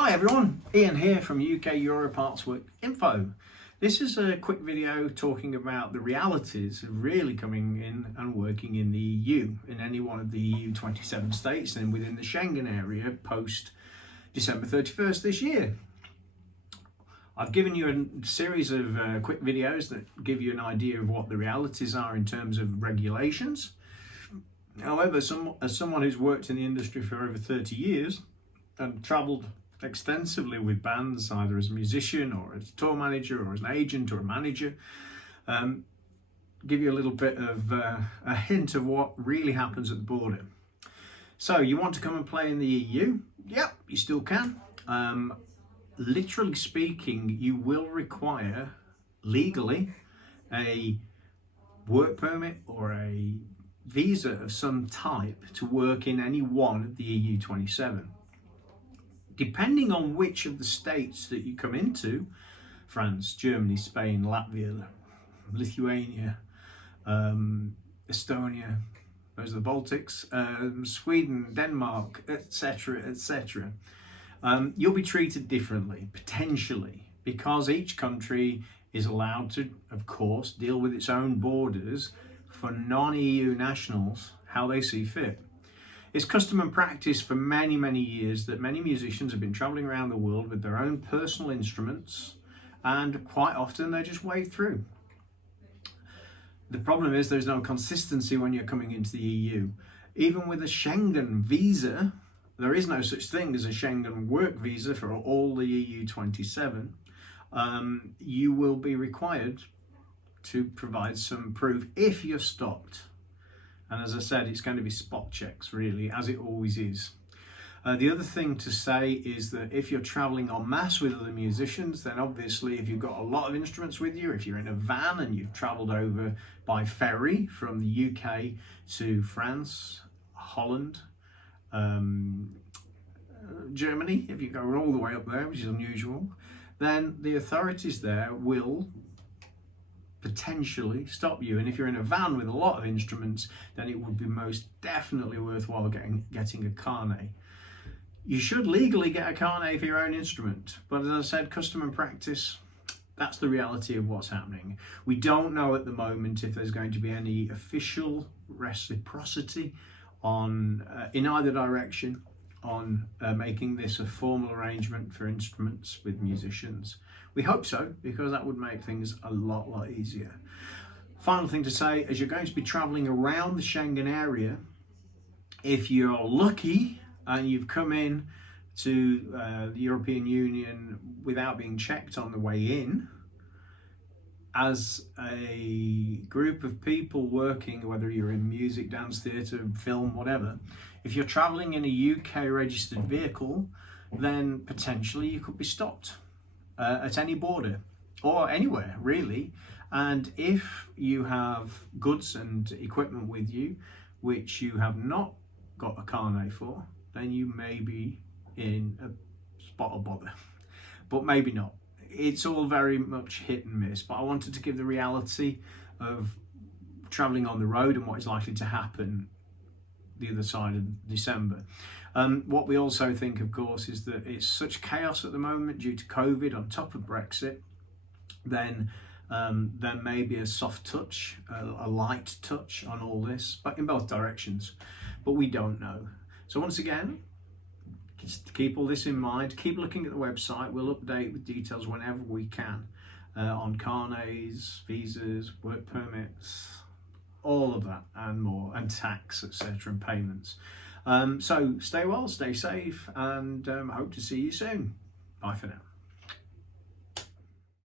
Hi everyone, Ian here from UK Europarts Work Info. This is a quick video talking about the realities of really coming in and working in the EU, in any one of the EU 27 states and within the Schengen area post December 31st this year. I've given you a series of quick videos that give you an idea of what the realities are in terms of regulations. However, as someone who's worked in the industry for over 30 years and travelled extensively with bands, either as a musician or as a tour manager or as an agent or a manager, give you a little bit of a hint of what really happens at the border. So you want to come and play in the EU? Yep, you still can. Literally speaking, you will require legally a work permit or a visa of some type to work in any one of the EU 27. Depending on which of the states that you come into, France, Germany, Spain, Latvia, Lithuania, Estonia, those are the Baltics, Sweden, Denmark, etc., etc., you'll be treated differently, potentially, because each country is allowed to, of course, deal with its own borders for non-EU nationals how they see fit. It's custom and practice for many, many years that many musicians have been travelling around the world with their own personal instruments, and quite often they just wade through. The problem is there's no consistency when you're coming into the EU. Even with a Schengen visa, there is no such thing as a Schengen work visa for all the EU 27. You will be required to provide some proof if you're stopped. And as I said, it's going to be spot checks, really, as it always is. The other thing to say is that if you're traveling en masse with other musicians, then obviously if you've got a lot of instruments with you, if you're in a van and you've traveled over by ferry from the UK to France, Holland, Germany, if you go all the way up there, which is unusual, then the authorities there will potentially stop you. And if you're in a van with a lot of instruments, then it would be most definitely worthwhile getting a carnet. You should legally get a carnet for your own instrument, but as I said, custom and practice, that's the reality of what's happening. We don't know at the moment if there's going to be any official reciprocity on in either direction on making this a formal arrangement for instruments with musicians. We hope so, because that would make things a lot easier. Final thing to say, as you're going to be travelling around the Schengen area, if you're lucky and you've come in to the European Union without being checked on the way in, as a group of people working, whether you're in music, dance, theatre, film, whatever, if you're travelling in a UK registered vehicle, then potentially you could be stopped at any border or anywhere really. And if you have goods and equipment with you which you have not got a carnet for, then you may be in a spot of bother, but maybe not. It's all very much hit and miss, but I wanted to give the reality of travelling on the road and what is likely to happen the other side of December. What we also think, of course, is that it's such chaos at the moment due to COVID on top of Brexit, then there may be a soft touch, a light touch on all this, but in both directions, but we don't know. So once again, just keep all this in mind, keep looking at the website. We'll update with details whenever we can on carnets, visas, work permits, all of that and more, and tax, etc., and payments. So stay well, stay safe, and hope to see you soon. Bye for now.